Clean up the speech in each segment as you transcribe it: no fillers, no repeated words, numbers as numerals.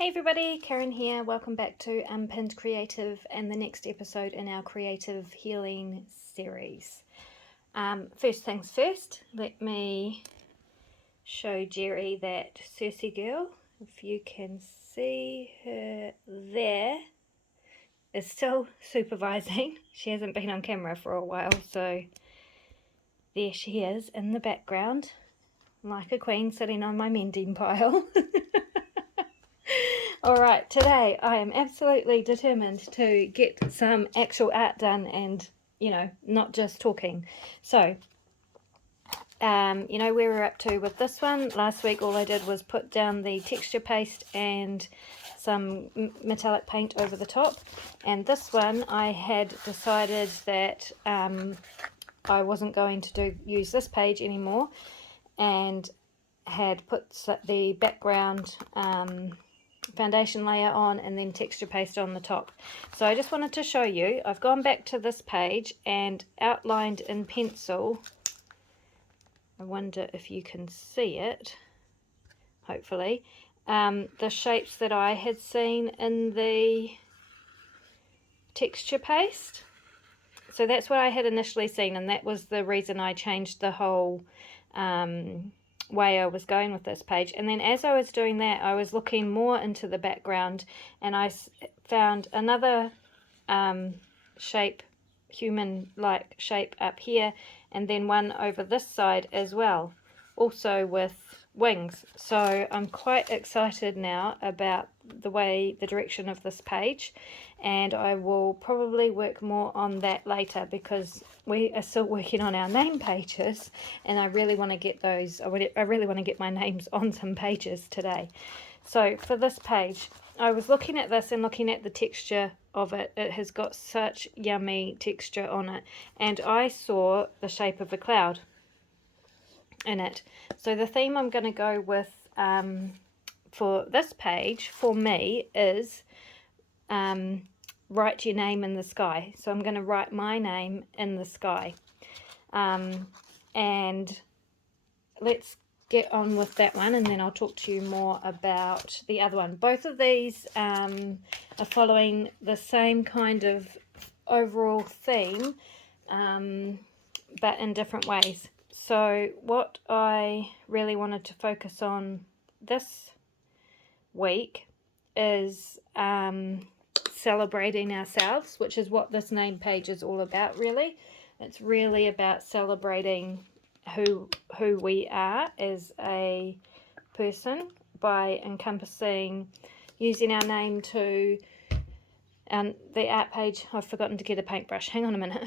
Hey everybody, Karen here. Welcome back to Unpinned Creative and the next episode in our creative healing series. First things first, let me show Jerry that Cersei girl. If you can see her there, is still supervising. She hasn't been on camera for a while, so there she is in the background, like a queen sitting on my mending pile. Alright, today I am absolutely determined to get some actual art done and, not just talking. So, where we're up to with this one. Last week all I did was put down the texture paste and some metallic paint over the top. And this one I had decided that I wasn't going to use this page anymore, and had put the background foundation layer on and then texture paste on the top. So I just wanted to show you, I've gone back to this page and outlined in pencil, I wonder if you can see it, hopefully, the shapes that I had seen in the texture paste. So that's what I had initially seen, and that was the reason I changed the whole way I was going with this page. And then as I was doing that, I was looking more into the background, and I found another shape, human-like shape up here, and then one over this side as well, also with wings. So I'm quite excited now about the direction of this page, and I will probably work more on that later because we are still working on our name pages, and I really want to get those, I really want to get my names on some pages today. So for this page, I was looking at this and looking at the texture of it. It has got such yummy texture on it, and I saw the shape of a cloud in it. So the theme I'm going to go with for this page for me is write your name in the sky. So I'm going to write my name in the sky, and let's get on with that one, and then I'll talk to you more about the other one. Both of these are following the same kind of overall theme, but in different ways. So what I really wanted to focus on this week is celebrating ourselves, which is what this name page is all about, really. It's really about celebrating who we are as a person by encompassing using our name to the art page. I've forgotten to get a paintbrush. Hang on a minute.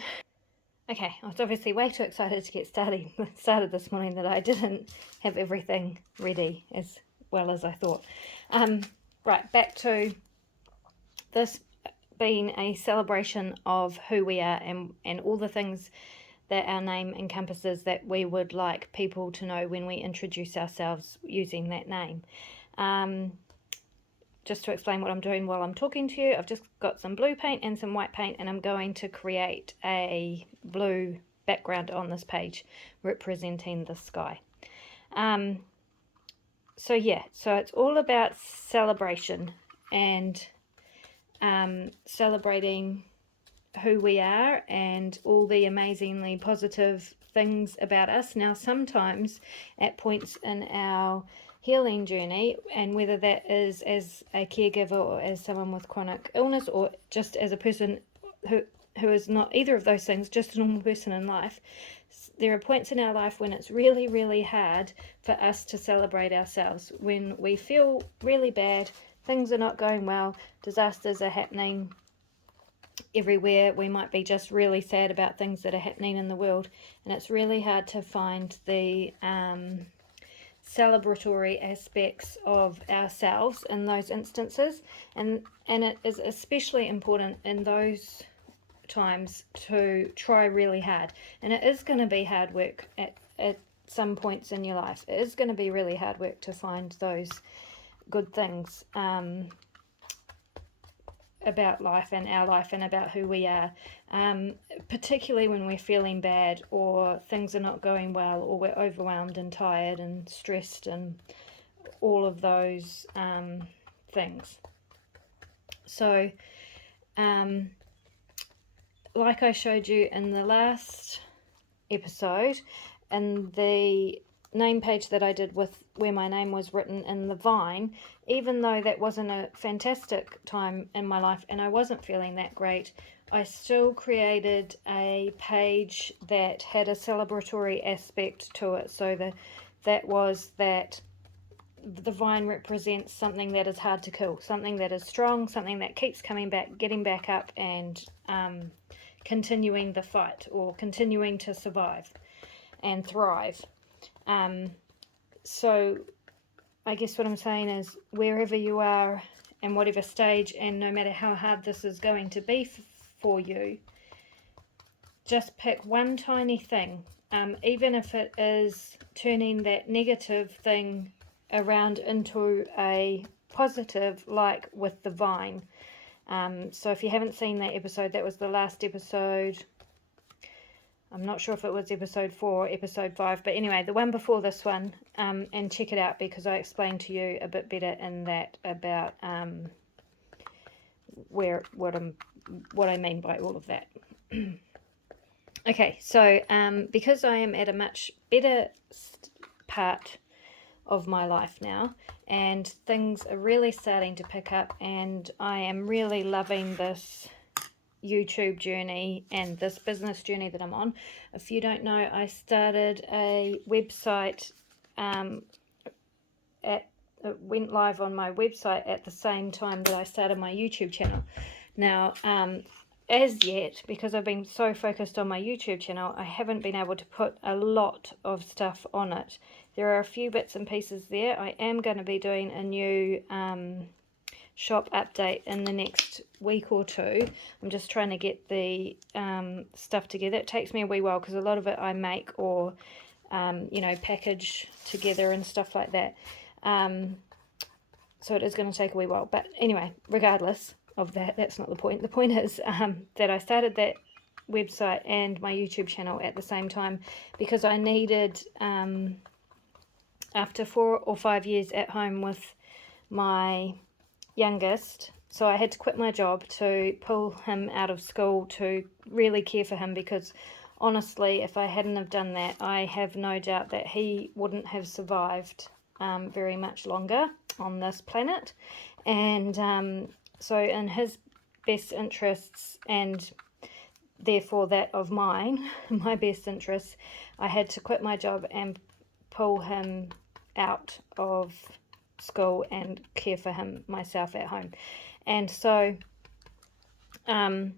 Okay, I was obviously way too excited to get started this morning that I didn't have everything ready as well as I thought. Right, back to this being a celebration of who we are and all the things that our name encompasses that we would like people to know when we introduce ourselves using that name. Just to explain what I'm doing while I'm talking to you, I've just got some blue paint and some white paint, and I'm going to create a blue background on this page representing the sky. So it's all about celebration and celebrating who we are and all the amazingly positive things about us. Now, sometimes at points in our healing journey, and whether that is as a caregiver or as someone with chronic illness or just as a person who is not either of those things, just a normal person in life, there are points in our life when it's really, really hard for us to celebrate ourselves. When we feel really bad, things are not going well, disasters are happening everywhere, we might be just really sad about things that are happening in the world, and it's really hard to find the celebratory aspects of ourselves in those instances, and it is especially important in those times to try really hard. And it is going to be hard work at some points in your life. It is going to be really hard work to find those good things about life and our life and about who we are, particularly when we're feeling bad or things are not going well or we're overwhelmed and tired and stressed and all of those things. So, like I showed you in the last episode, and the name page that I did with where my name was written in the vine, even though that wasn't a fantastic time in my life and I wasn't feeling that great, I still created a page that had a celebratory aspect to it. So that the vine represents something that is hard to kill, something that is strong, something that keeps coming back, getting back up, and continuing the fight, or continuing to survive and thrive. So I guess what I'm saying is, wherever you are and whatever stage, and no matter how hard this is going to be for you, just pick one tiny thing, even if it is turning that negative thing around into a positive, like with the vine. So if you haven't seen that episode, that was the last episode. I'm not sure if it was episode 4 or episode 5, but anyway, the one before this one, and check it out because I explained to you a bit better in that about what I mean by all of that. Okay, so because I am at a much better part of my life now, and things are really starting to pick up, and I am really loving this YouTube journey and this business journey that I'm on. If you don't know, I started a website, it went live on my website at the same time that I started my YouTube channel. Now, as yet, because I've been so focused on my YouTube channel, I haven't been able to put a lot of stuff on it. There are a few bits and pieces there. I am going to be doing a new shop update in the next week or two. I'm just trying to get the stuff together. It takes me a wee while because a lot of it I make or package together and stuff like that. So it is going to take a wee while. But anyway, regardless of that, that's not the point. The point is that I started that website and my YouTube channel at the same time because I needed, after 4 or 5 years at home with my youngest, so I had to quit my job to pull him out of school to really care for him, because honestly, if I hadn't have done that, I have no doubt that he wouldn't have survived very much longer on this planet. And so in his best interests, and therefore that of mine, my best interests, I had to quit my job and pull him out of school and care for him myself at home. And so I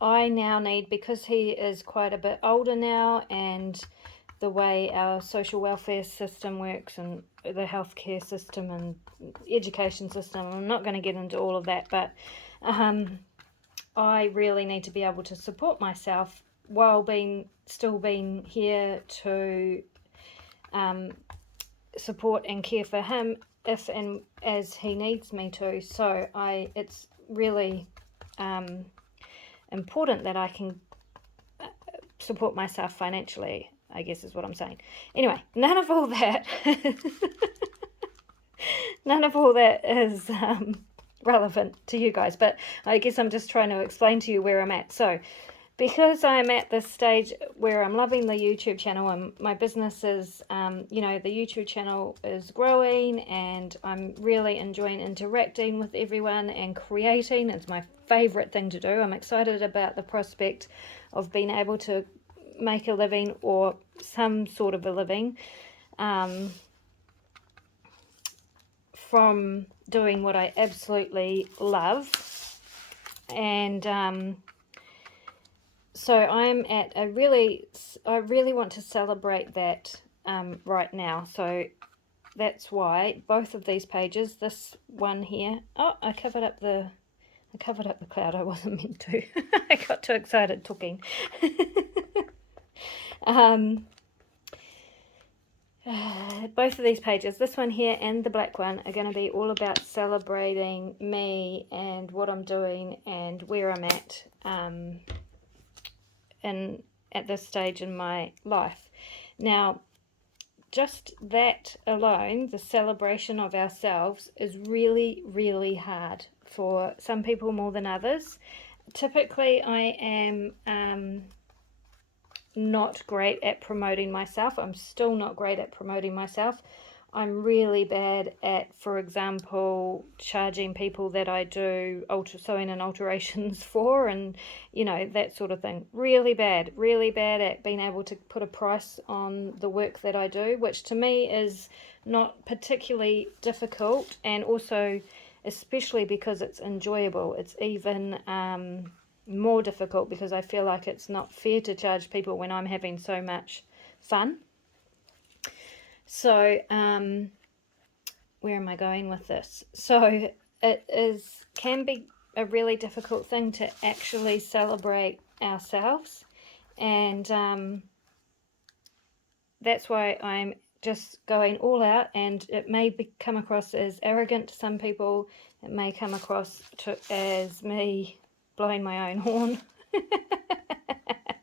now need, because he is quite a bit older now, and the way our social welfare system works and the healthcare system and education system, I'm not going to get into all of that, but I really need to be able to support myself while still being here to support and care for him if and as he needs me to. So it's really important that I can support myself financially, I guess is what I'm saying. Anyway, none of all that is relevant to you guys, but I guess I'm just trying to explain to you where I'm at. So because I'm at this stage where I'm loving the YouTube channel, and my business is, the YouTube channel is growing, and I'm really enjoying interacting with everyone and creating. It's my favorite thing to do. I'm excited about the prospect of being able to make a living, or some sort of a living, from doing what I absolutely love. And so I'm at I really want to celebrate that right now. So that's why both of these pages, this one here, I covered up the cloud. I wasn't meant to. I got too excited talking. Both of these pages, this one here and the black one, are going to be all about celebrating me and what I'm doing and where I'm at at this stage in my life. Now, just that alone, the celebration of ourselves, is really, really hard for some people more than others. Typically, I am not great at promoting myself. I'm still not great at promoting myself. I'm really bad at, for example, charging people that I do sewing and alterations for, and that sort of thing. Really bad at being able to put a price on the work that I do, which to me is not particularly difficult, and also especially because it's enjoyable, it's even more difficult because I feel like it's not fair to charge people when I'm having so much fun. So where am I going with this? So it can be a really difficult thing to actually celebrate ourselves, and that's why I'm just going all out, and it may come across as arrogant to some people. It may come across as me blowing my own horn,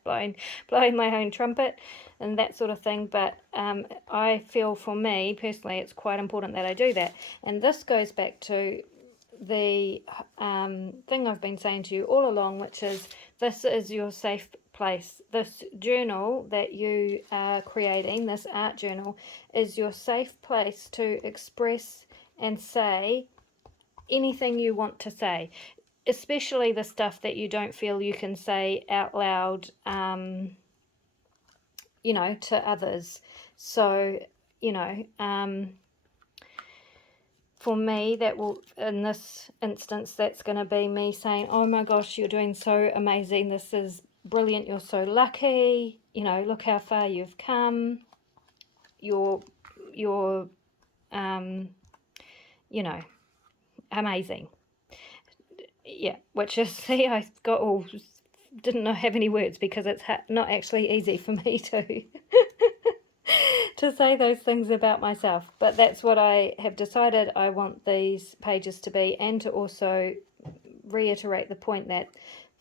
blowing my own trumpet and that sort of thing, but I feel for me personally it's quite important that I do that. And this goes back to the thing I've been saying to you all along, which is this is your safe place. This journal that you are creating, this art journal, is your safe place to express and say anything you want to say, especially the stuff that you don't feel you can say out loud, to others. So, for me, that will, in this instance, that's going to be me saying, oh my gosh, you're doing so amazing. This is brilliant. You're so lucky. Look how far you've come. You're amazing. Yeah, which is, see, I got all, didn't have any words because it's not actually easy for me to to say those things about myself. But that's what I have decided I want these pages to be, and to also reiterate the point that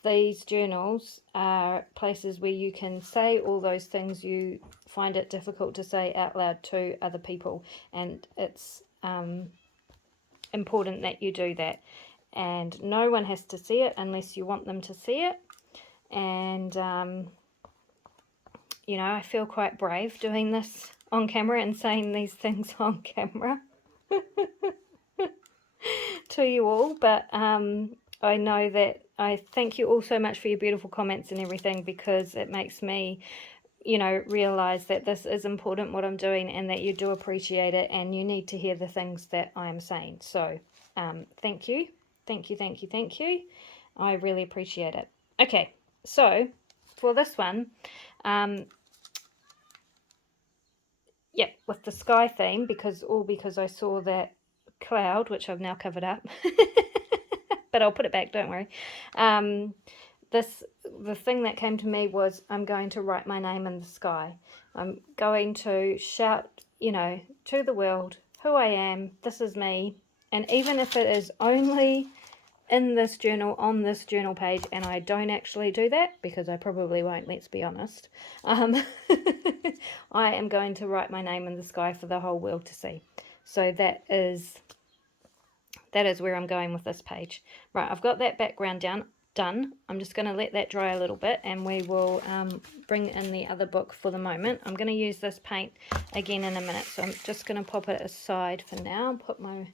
these journals are places where you can say all those things you find it difficult to say out loud to other people, and it's important that you do that. And no one has to see it unless you want them to see it. And I feel quite brave doing this on camera and saying these things on camera to you all, but I know that I thank you all so much for your beautiful comments and everything, because it makes me realize that this is important, what I'm doing, and that you do appreciate it, and you need to hear the things that I'm saying. So thank you. I really appreciate it. Okay, so for this one, with the sky theme, because I saw that cloud, which I've now covered up, but I'll put it back, don't worry. The thing that came to me was, I'm going to write my name in the sky. I'm going to shout, to the world who I am. This is me. And even if it is only in this journal, on this journal page, and I don't actually do that, because I probably won't, let's be honest, I am going to write my name in the sky for the whole world to see. So that is where I'm going with this page. Right, I've got that background done. I'm just going to let that dry a little bit, and we will bring in the other book for the moment. I'm going to use this paint again in a minute, so I'm just going to pop it aside for now, put my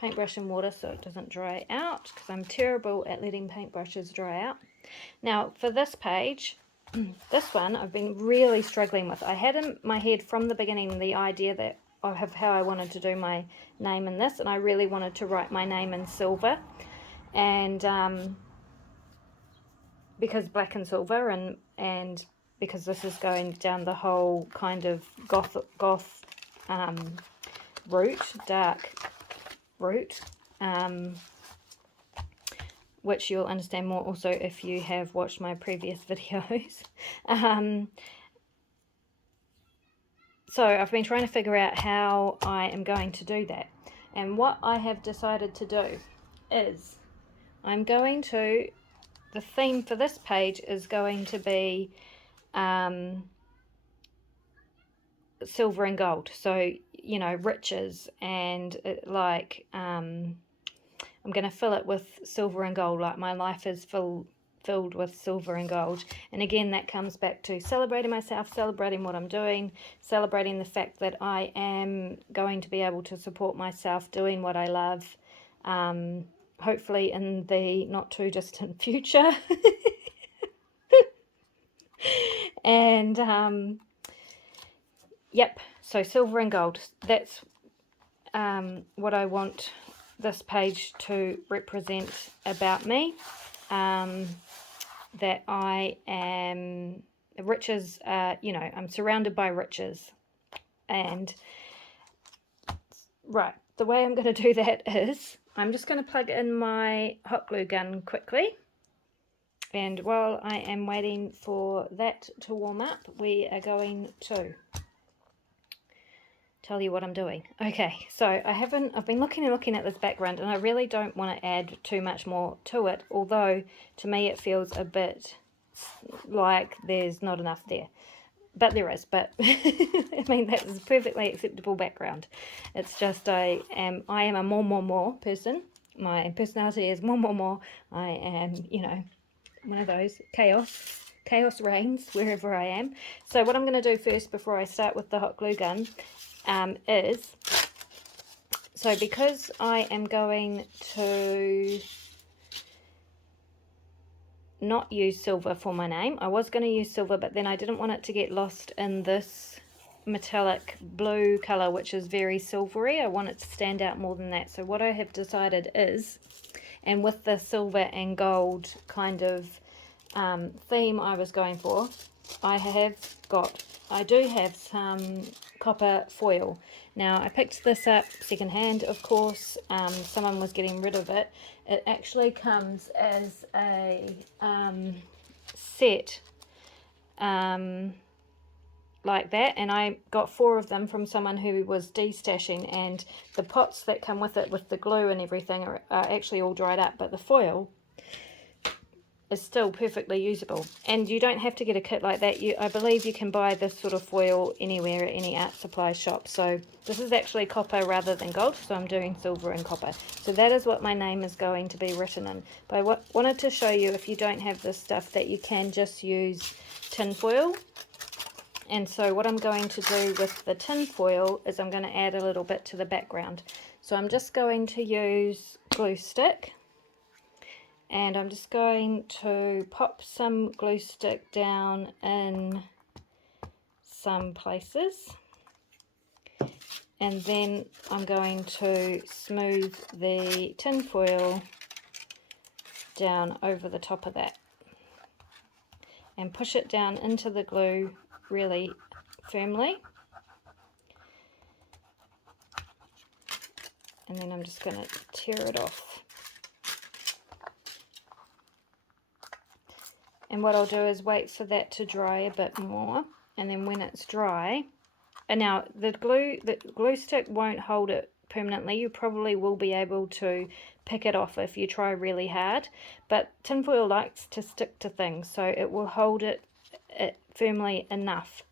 paintbrush in water so it doesn't dry out, because I'm terrible at letting paintbrushes dry out. Now for this page, this one I've been really struggling with. I had in my head from the beginning the idea that of how I wanted to do my name in this, and I really wanted to write my name in silver, and because black and silver, and because this is going down the whole kind of goth route, dark route, which you'll understand more also if you have watched my previous videos. So I've been trying to figure out how I am going to do that, and what I have decided to do is the theme for this page is going to be silver and gold. So, you know, riches, and I'm going to fill it with silver and gold. Like my life is filled with silver and gold. And again, that comes back to celebrating myself, celebrating what I'm doing, celebrating the fact that I am going to be able to support myself doing what I love, hopefully in the not too distant future. And yep, so silver and gold, that's what I want this page to represent about me. That I am riches, you know, I'm surrounded by riches. And right, the way I'm going to do that is I'm just going to plug in my hot glue gun quickly. And while I am waiting for that to warm up, we are going to tell you what I'm doing. Okay, so I've been looking at this background, and I really don't want to add too much more to it, although to me it feels a bit like there's not enough there. But there is, but I mean, that's a perfectly acceptable background. It's just I am a more person. My personality is more. I am, you know, one of those chaos reigns wherever I am. So what I'm going to do first before I start with the hot glue gun is, so because I am going to not use silver for my name. I was going to use silver, but then I didn't want it to get lost in this metallic blue color, which is very silvery. I want it to stand out more than that. So what I have decided is, and with the silver and gold kind of theme I was going for, I do have some copper foil. Now, I picked this up secondhand, of course. Someone was getting rid of it. It actually comes as a set like that, and I got 4 of them from someone who was destashing, and the pots that come with it, with the glue and everything, are actually all dried up, but the foil is still perfectly usable. And you don't have to get a kit like that. I believe you can buy this sort of foil anywhere at any art supply shop. So this is actually copper rather than gold, so I'm doing silver and copper. So that is what my name is going to be written in. But I wanted to show you, if you don't have this stuff, that you can just use tin foil. And so what I'm going to do with the tin foil is I'm going to add a little bit to the background. So I'm just going to use glue stick. And I'm just going to pop some glue stick down in some places. And then I'm going to smooth the tin foil down over the top of that. And push it down into the glue really firmly. And then I'm just going to tear it off. And what I'll do is wait for that to dry a bit more, and then when it's dry, and now the glue stick won't hold it permanently. You probably will be able to pick it off if you try really hard, but tinfoil likes to stick to things, so it will hold it firmly enough.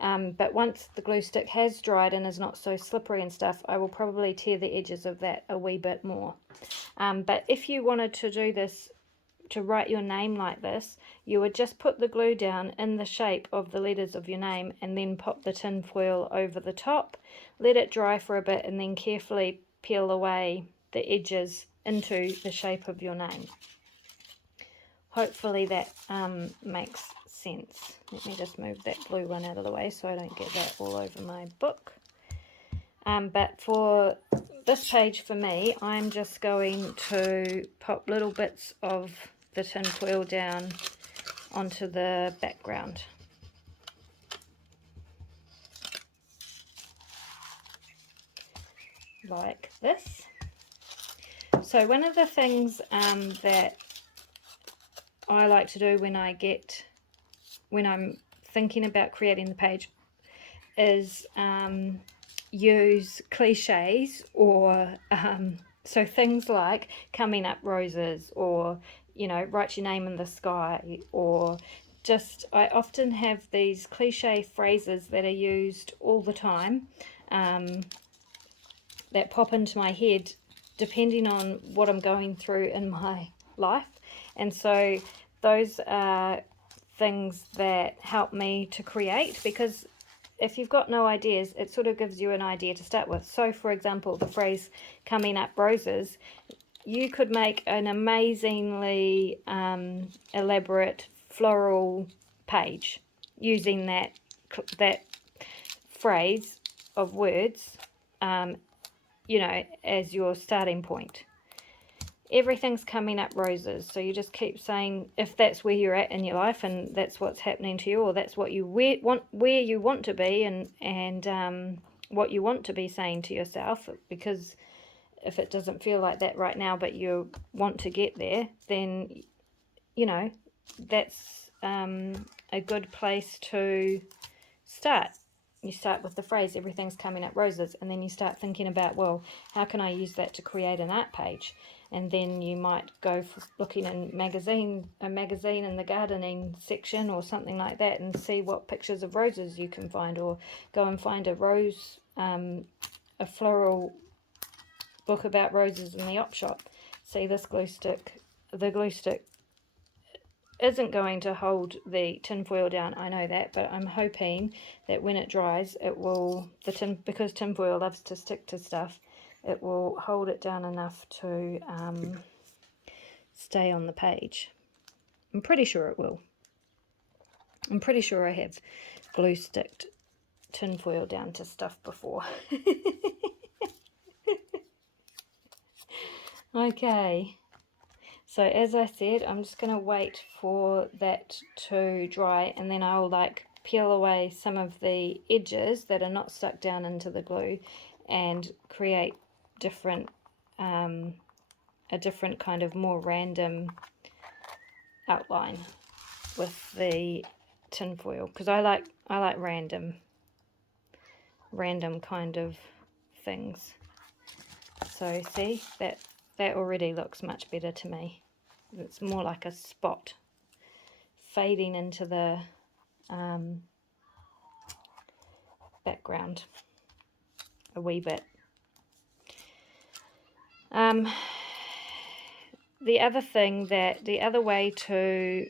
But once the glue stick has dried and is not so slippery and stuff, I will probably tear the edges of that a wee bit more. But if you wanted to do this, to write your name like this, you would just put the glue down in the shape of the letters of your name, and then pop the tin foil over the top, let it dry for a bit, and then carefully peel away the edges into the shape of your name. Hopefully that makes sense. Let me just move that blue one out of the way so I don't get that all over my book. But for this page, for me, I'm just going to pop little bits of the tin foil down onto the background. Like this. So one of the things that I like to do when I'm thinking about creating the page is use cliches, or so things like coming up roses, or, you know, write your name in the sky, or I often have these cliche phrases that are used all the time, that pop into my head depending on what I'm going through in my life. And so those are things that help me to create, because if you've got no ideas, it sort of gives you an idea to start with. So for example, the phrase coming up roses, you could make an amazingly elaborate floral page using that phrase of words, you know, as your starting point. Everything's coming up roses, so you just keep saying, if that's where you're at in your life and that's what's happening to you, or that's what you where you want to be, and what you want to be saying to yourself, because if it doesn't feel like that right now but you want to get there, then you know that's a good place to start. You start with the phrase, everything's coming up roses, and then you start thinking about, well, how can I use that to create an art page? And then you might go for looking in a magazine in the gardening section or something like that, and see what pictures of roses you can find, or go and find a rose, a floral book about roses in the op shop. See, this glue stick, the glue stick isn't going to hold the tin foil down, I know that, but I'm hoping that when it dries, it will, because tin foil loves to stick to stuff, it will hold it down enough to stay on the page. I'm pretty sure it will. I'm pretty sure I have glue sticked tin foil down to stuff before. Okay. So as I said, I'm just going to wait for that to dry, and then I'll like peel away some of the edges that are not stuck down into the glue and create different, a different kind of more random outline with the tin foil, because I like random kind of things. So see, that already looks much better to me. It's more like a spot fading into the background a wee bit. The other way to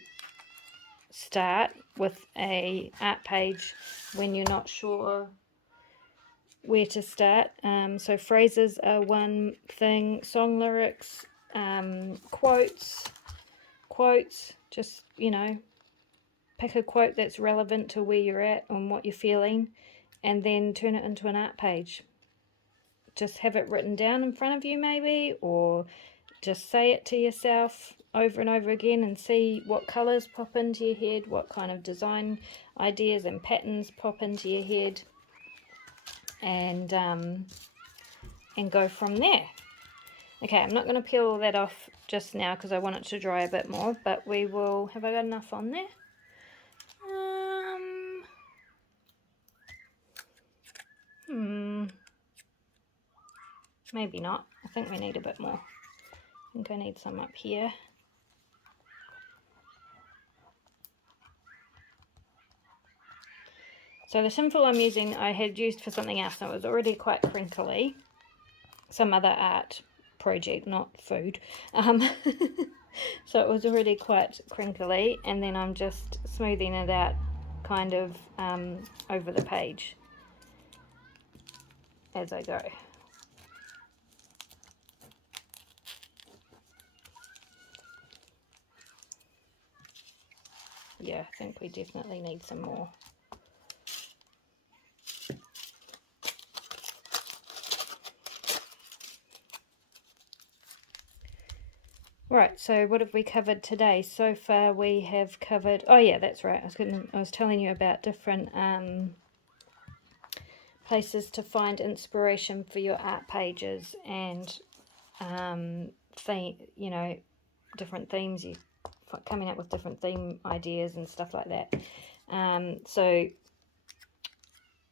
start with a art page when you're not sure where to start, so phrases are one thing, song lyrics, quotes, just, you know, pick a quote that's relevant to where you're at and what you're feeling, and then turn it into an art page. Just have it written down in front of you maybe, or just say it to yourself over and over again and see what colours pop into your head, what kind of design ideas and patterns pop into your head, and go from there. Okay, I'm not going to peel all that off just now because I want it to dry a bit more, but we will. Have I got enough on there? Maybe not. I think we need a bit more. I think I need some up here. So the tin foil I'm using, I had used for something else, and it was already quite crinkly. Some other art project, not food. So it was already quite crinkly, and then I'm just smoothing it out kind of over the page as I go. Yeah, I think we definitely need some more. Right, so what have we covered today? So far we have covered, oh yeah, that's right, I was telling you about different places to find inspiration for your art pages, and you know, different themes, you coming up with different theme ideas and stuff like that.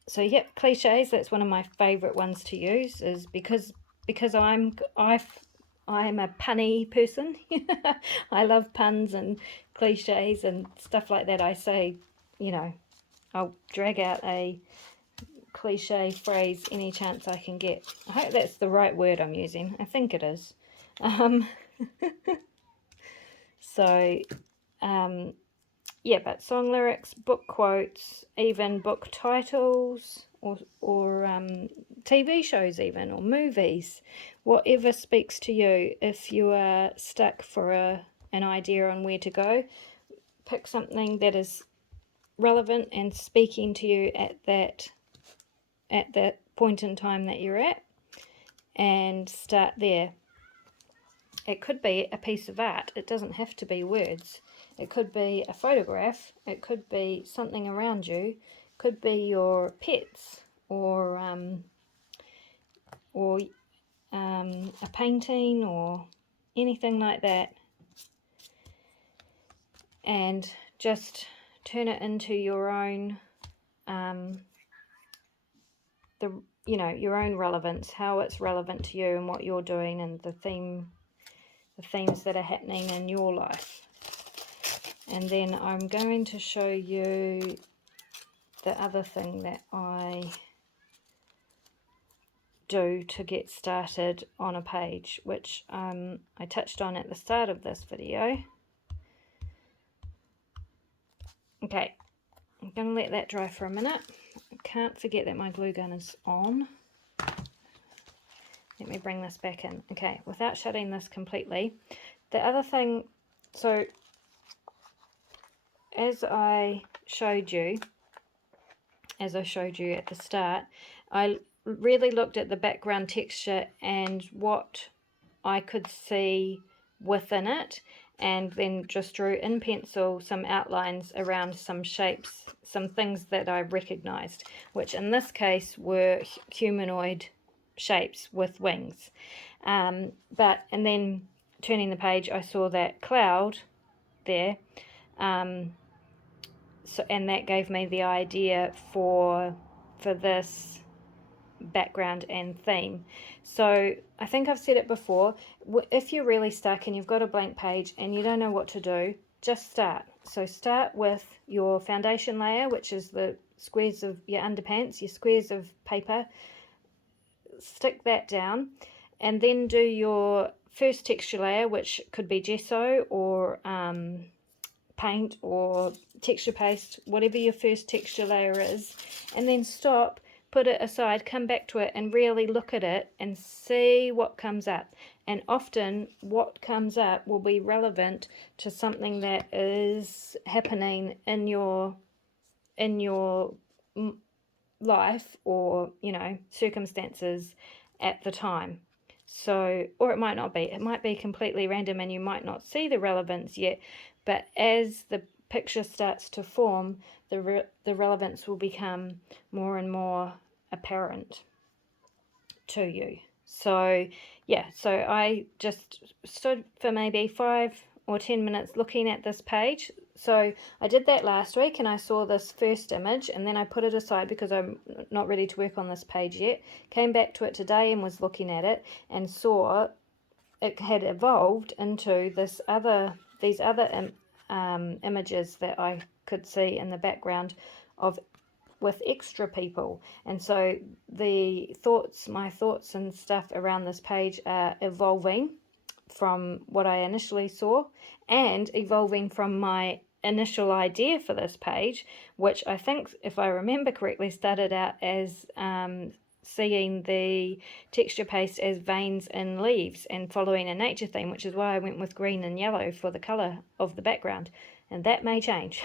So yep, cliches, that's one of my favorite ones to use, is because I'm a punny person. I love puns and cliches and stuff like that. I say, you know, I'll drag out a cliche phrase any chance I can get. I hope that's the right word I'm using. I think it is. So, yeah, but song lyrics, book quotes, even book titles, or TV shows, even, or movies, whatever speaks to you. If you are stuck for an idea on where to go, pick something that is relevant and speaking to you at that point in time that you're at, and start there. It could be a piece of art. It doesn't have to be words. It could be a photograph. It could be something around you. It could be your pets, or a painting, or anything like that. And just turn it into your own, your own relevance, how it's relevant to you and what you're doing, and the themes that are happening in your life. And then I'm going to show you the other thing that I do to get started on a page, which I touched on at the start of this video. Okay, I'm going to let that dry for a minute. I can't forget that my glue gun is on. Let me bring this back in. Okay, without shutting this completely. The other thing, so as I showed you at the start, I really looked at the background texture and what I could see within it, and then just drew in pencil some outlines around some shapes, some things that I recognized, which in this case were humanoid shapes with wings. And then turning the page, I saw that cloud there. And that gave me the idea for this background and theme. So I think I've said it before, if you're really stuck and you've got a blank page and you don't know what to do, just start. So start with your foundation layer, which is the squares of your underpants, your squares of paper. Stick that down, and then do your first texture layer, which could be gesso or paint or texture paste, whatever your first texture layer is, and then stop, put it aside, come back to it and really look at it and see what comes up. And often what comes up will be relevant to something that is happening in your life, or circumstances at the time. So, or it might not be. It might be completely random and you might not see the relevance yet, but as the picture starts to form, the relevance will become more and more apparent to you. So, yeah, so I just stood for maybe 5 or 10 minutes looking at this page. So I did that last week, and I saw this first image, and then I put it aside because I'm not ready to work on this page yet. Came back to it today and was looking at it and saw it had evolved into these other images that I could see in the background with extra people. And so my thoughts and stuff around this page are evolving from what I initially saw, and evolving from my initial idea for this page, which I think, if I remember correctly, started out as seeing the texture paste as veins in leaves and following a nature theme, which is why I went with green and yellow for the colour of the background. And that may change.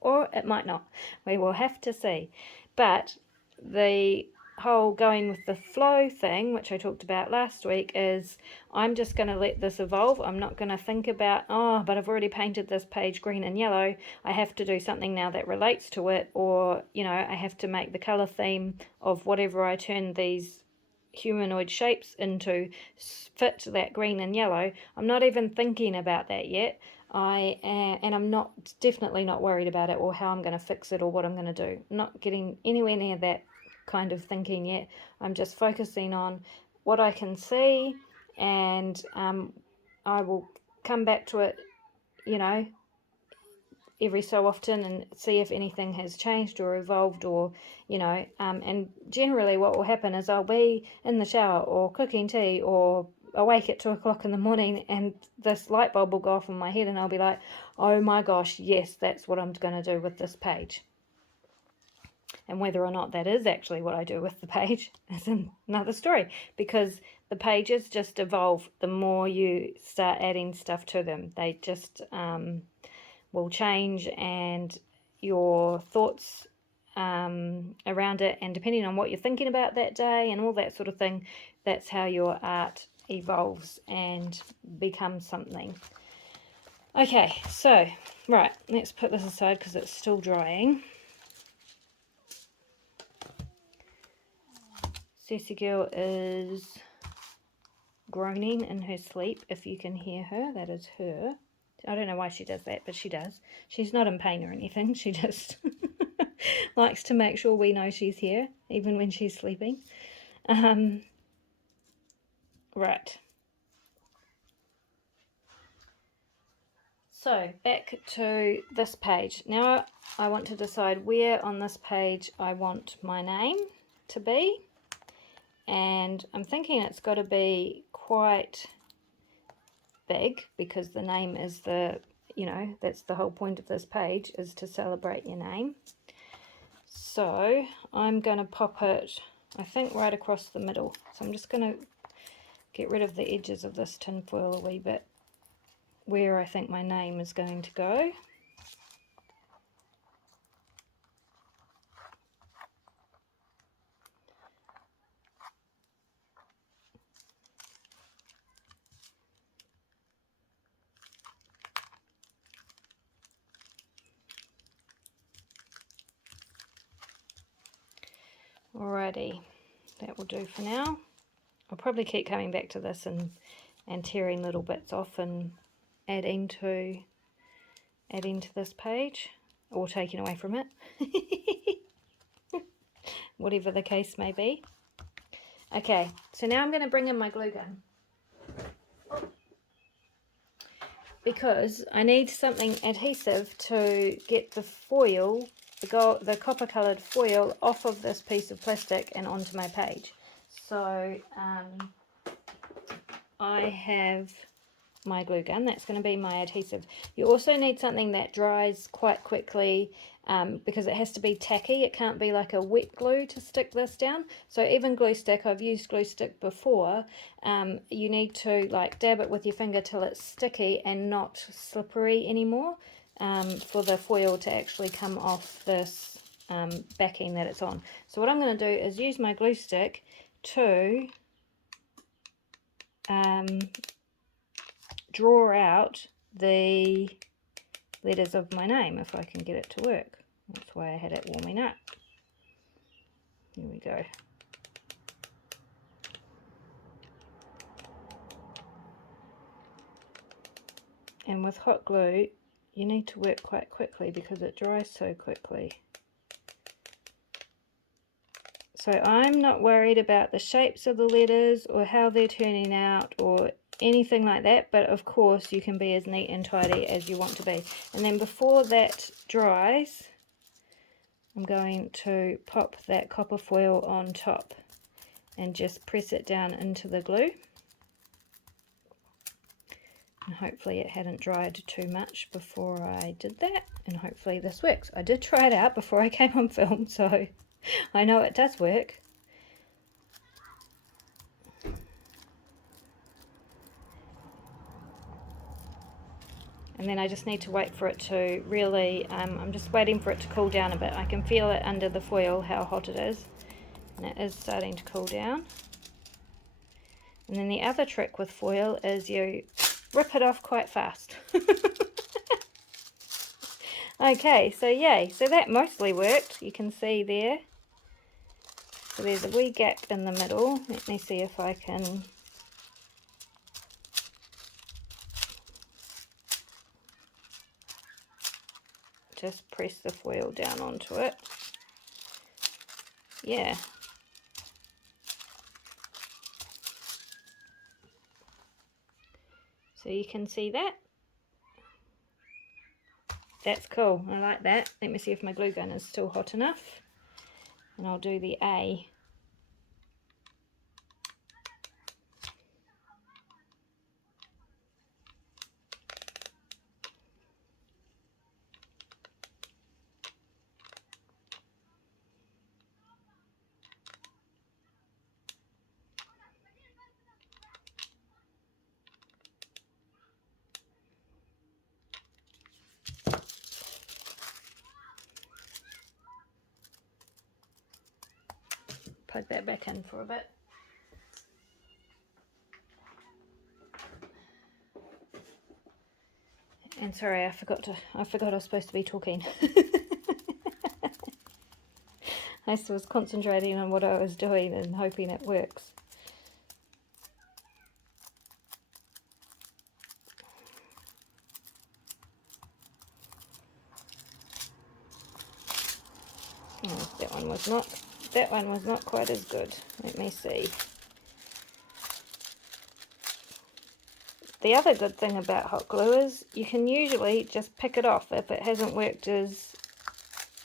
Or it might not. We will have to see. But the whole going with the flow thing, which I talked about last week, is I'm just going to let this evolve. I'm not going to think about, but I've already painted this page green and yellow. I have to do something now that relates to it, or, I have to make the colour theme of whatever I turn these humanoid shapes into fit that green and yellow. I'm not even thinking about that yet. And I'm definitely not worried about it, or how I'm going to fix it, or what I'm going to do. I'm not getting anywhere near that kind of thinking yet. I'm just focusing on what I can see and I will come back to it, you know, every so often and see if anything has changed or evolved, or, you know, and generally what will happen is I'll be in the shower or cooking tea or awake at 2 o'clock in the morning, and this light bulb will go off in my head, and I'll be like, oh my gosh, yes, that's what I'm going to do with this page. And whether or not that is actually what I do with the page is another story, because the pages just evolve the more you start adding stuff to them. They just will change, and your thoughts around it, and depending on what you're thinking about that day and all that sort of thing, that's how your art evolves and becomes something. Okay, so right, let's put this aside because it's still drying. Ceci girl is groaning in her sleep. If you can hear her, that is her. I don't know why she does that, but she does. She's not in pain or anything. She just likes to make sure we know she's here, even when she's sleeping. Right. So back to this page. Now I want to decide where on this page I want my name to be. And I'm thinking it's got to be quite big, because the name is the, you know, that's the whole point of this page, is to celebrate your name. So I'm going to pop it, I think, right across the middle. So I'm just going to get rid of the edges of this tin foil a wee bit, where I think my name is going to go. Alrighty, that will do for now. I'll probably keep coming back to this and tearing little bits off and adding to this page, or taking away from it. Whatever the case may be. Okay, so now I'm going to bring in my glue gun, because I need something adhesive to get the foil, the copper coloured foil, off of this piece of plastic and onto my page. So I have my glue gun. That's going to be my adhesive. You also need something that dries quite quickly, because it has to be tacky. It can't be like a wet glue to stick this down. So even glue stick, I've used glue stick before, you need to like dab it with your finger till it's sticky and not slippery anymore, for the foil to actually come off this backing that it's on. So what I'm going to do is use my glue stick to draw out the letters of my name, if I can get it to work. That's why I had it warming up. Here we go. And with hot glue, you need to work quite quickly because it dries so quickly. So I'm not worried about the shapes of the letters or how they're turning out or anything like that, but of course you can be as neat and tidy as you want to be. And then before that dries, I'm going to pop that copper foil on top and just press it down into the glue. And hopefully it hadn't dried too much before I did that, and hopefully this works. I did try it out before I came on film, so I know it does work. And then I just need to wait for it to really, I'm just waiting for it to cool down a bit. I can feel it under the foil how hot it is, and it is starting to cool down. And then the other trick with foil is you rip it off quite fast. Okay, so yay, so that mostly worked. You can see there. So there's a wee gap in the middle. Let me see if I can just press the foil down onto it. Yeah. So you can see that. That's cool. I like that. Let me see if my glue gun is still hot enough. And I'll do the A. Plug that back in for a bit. And sorry, I forgot I was supposed to be talking. I was concentrating on what I was doing and hoping it works. Oh, that one was not quite as good. Let me see. The other good thing about hot glue is you can usually just pick it off if it hasn't worked as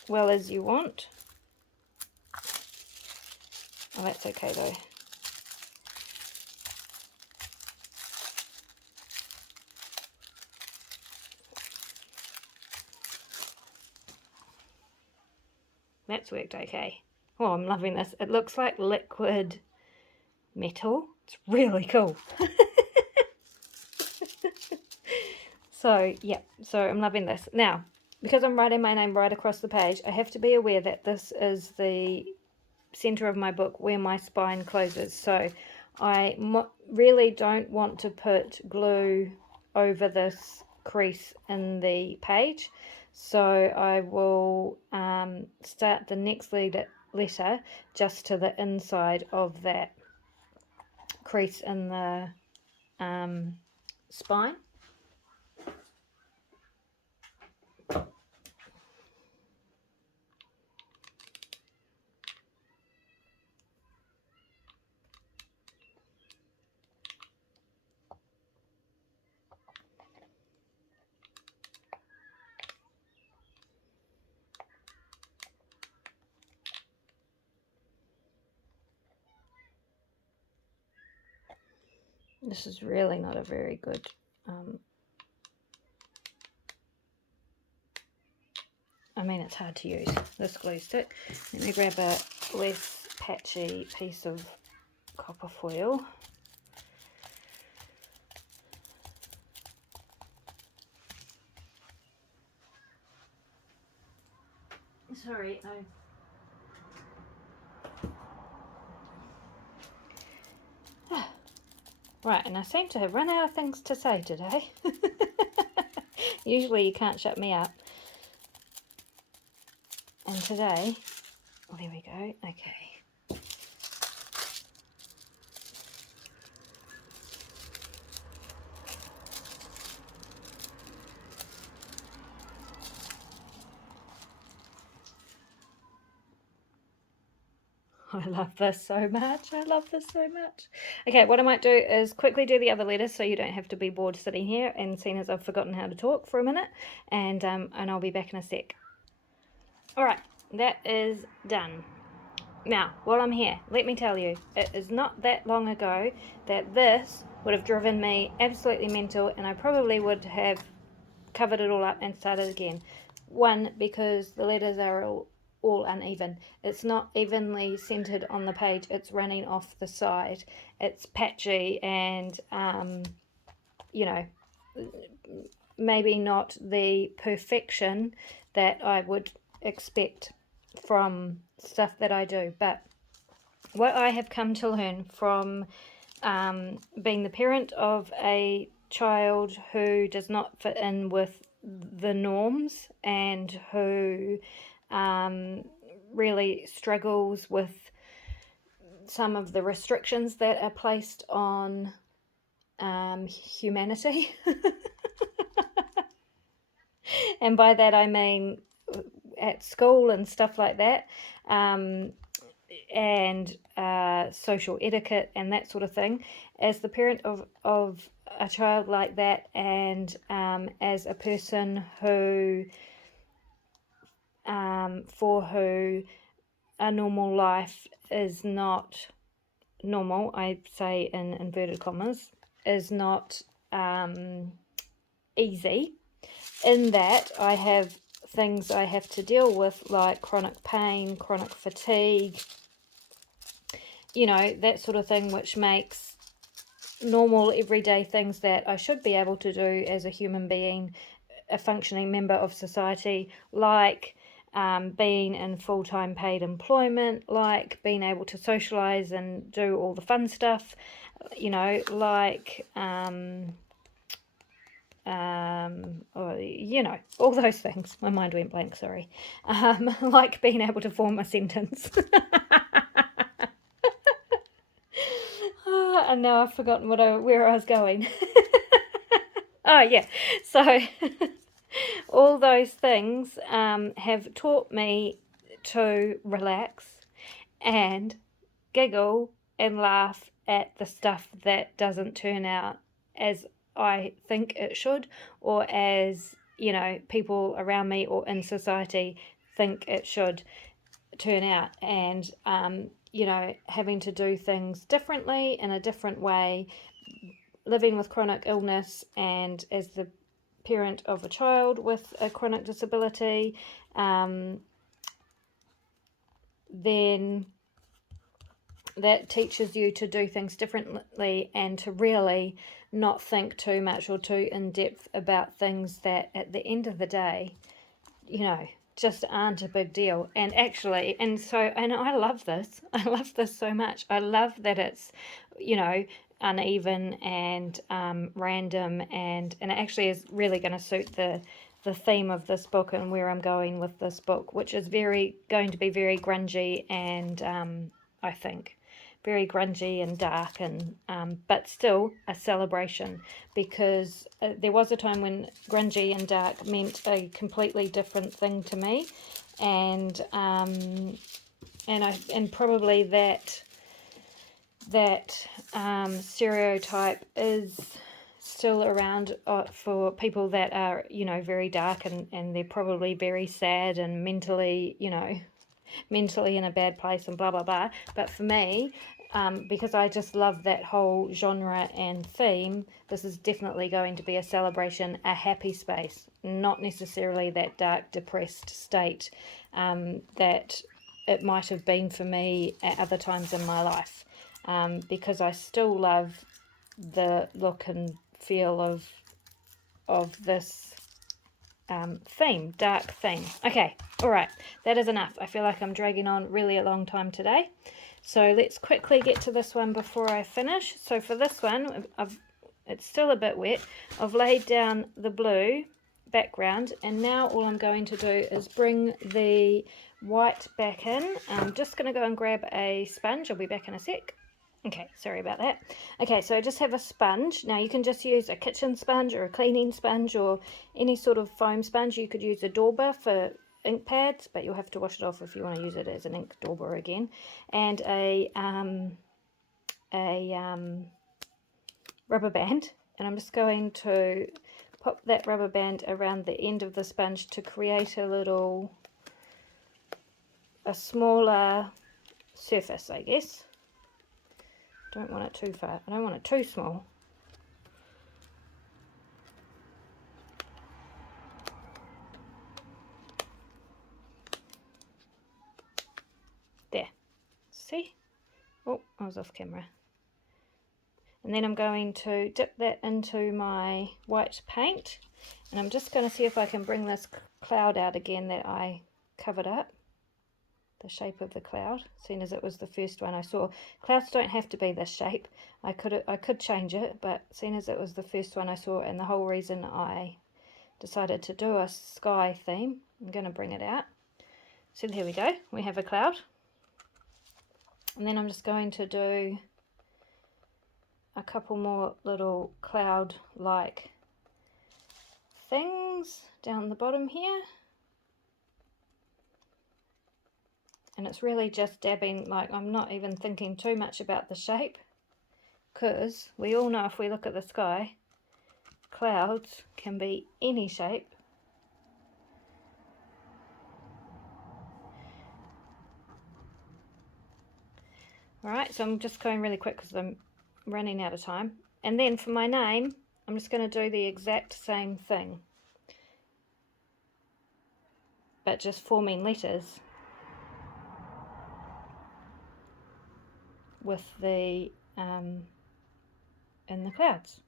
well as you want. Oh, that's okay though. That's worked okay. Oh, I'm loving this. It looks like liquid metal. It's really cool. So, yeah, so I'm loving this. Now, because I'm writing my name right across the page, I have to be aware that this is the center of my book where my spine closes. So I really don't want to put glue over this crease in the page. So I will start the next letter just to the inside of that crease in the spine. This is really not a very good I mean, it's hard to use, this glue stick. Let me grab a less patchy piece of copper foil. Sorry, Right, and I seem to have run out of things to say today. Usually you can't shut me up. And today, oh, there we go, okay. I love this so much. I love this so much. Okay, what I might do is quickly do the other letters so you don't have to be bored sitting here and seeing as I've forgotten how to talk for a minute. And I'll be back in a sec. Alright, that is done. Now, while I'm here, let me tell you, it is not that long ago that this would have driven me absolutely mental and I probably would have covered it all up and started again. One, because the letters are all uneven. It's not evenly centered on the page. It's running off the side. It's patchy and, you know, maybe not the perfection that I would expect from stuff that I do. But what I have come to learn from being the parent of a child who does not fit in with the norms and who really struggles with some of the restrictions that are placed on humanity. And by that I mean at school and stuff like that, and social etiquette and that sort of thing. As the parent of a child like that, and as a person who, for who a normal life is not normal, I say in inverted commas, is not easy, in that I have things I have to deal with, like chronic pain, chronic fatigue, you know, that sort of thing, which makes normal everyday things that I should be able to do as a human being, a functioning member of society, like being in full-time paid employment, like being able to socialize and do all the fun stuff, you know, like or, you know, all those things. My mind went blank, sorry. Like being able to form a sentence. And now I've forgotten where I was going. Oh yeah, so all those things have taught me to relax and giggle and laugh at the stuff that doesn't turn out as I think it should, or as, you know, people around me or in society think it should turn out. And you know, having to do things differently, in a different way, living with chronic illness, and as the parent of a child with a chronic disability, then that teaches you to do things differently, and to really not think too much or too in depth about things that at the end of the day, you know, just aren't a big deal. And actually, and I love this. I love this so much. I love that it's, you know, uneven and random, and it actually is really going to suit the theme of this book and where I'm going with this book, which is going to be very grungy, and I think very grungy and dark, and but still a celebration, because there was a time when grungy and dark meant a completely different thing to me, and probably that stereotype is still around for people that are, you know, very dark, and they're probably very sad and mentally, you know, mentally in a bad place and blah blah blah. But for me, because I just love that whole genre and theme, this is definitely going to be a celebration, a happy space, not necessarily that dark, depressed state that it might have been for me at other times in my life, because I still love the look and feel of this theme, dark theme. Okay, all right, that is enough. I feel like I'm dragging on really a long time today, so let's quickly get to this one before I finish. So for this one, it's still a bit wet. I've laid down the blue background, and now all I'm going to do is bring the white back in. I'm just going to go and grab a sponge. I'll be back in a sec. Okay, sorry about that. Okay, so I just have a sponge. Now you can just use a kitchen sponge or a cleaning sponge or any sort of foam sponge. You could use a dauber for ink pads, but you'll have to wash it off if you want to use it as an ink dauber again. And a rubber band. And I'm just going to pop that rubber band around the end of the sponge to create a smaller surface, I guess. Don't want it too far. I don't want it too small. There. See? Oh, I was off camera. And then I'm going to dip that into my white paint. And I'm just going to see if I can bring this cloud out again that I covered up. The shape of the cloud, seeing as it was the first one I saw. Clouds don't have to be this shape. I could change it, but seeing as it was the first one I saw, and the whole reason I decided to do a sky theme, I'm going to bring it out. So here we go. We have a cloud. And then I'm just going to do a couple more little cloud-like things down the bottom here. And it's really just dabbing, like I'm not even thinking too much about the shape, because we all know if we look at the sky, clouds can be any shape. Alright, so I'm just going really quick because I'm running out of time. And then for my name, I'm just going to do the exact same thing, but just forming letters with the in the clouds.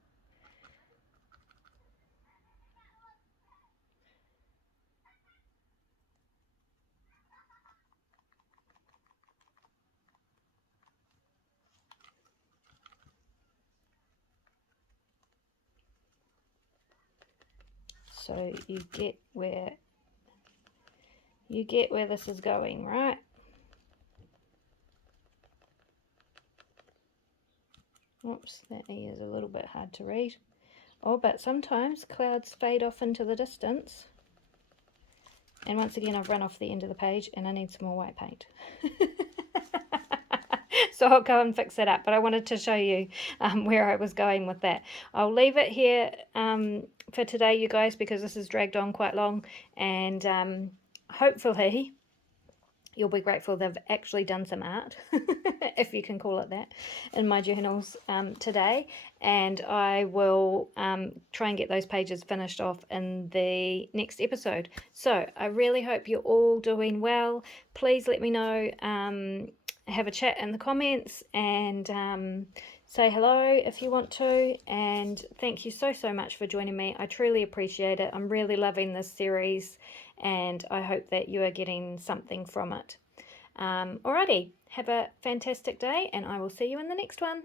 So you get where this is going, right? Oops, that E is a little bit hard to read. Oh, but sometimes clouds fade off into the distance. And once again, I've run off the end of the page and I need some more white paint. So I'll go and fix it up. But I wanted to show you where I was going with that. I'll leave it here for today, you guys, because this has dragged on quite long. And hopefully you'll be grateful they've actually done some art, if you can call it that, in my journals today. And I will try and get those pages finished off in the next episode. So I really hope you're all doing well. Please let me know, have a chat in the comments, and say hello if you want to. And thank you so much for joining me. I truly appreciate it. I'm really loving this series, and I hope that you are getting something from it. Alrighty, have a fantastic day, and I will see you in the next one.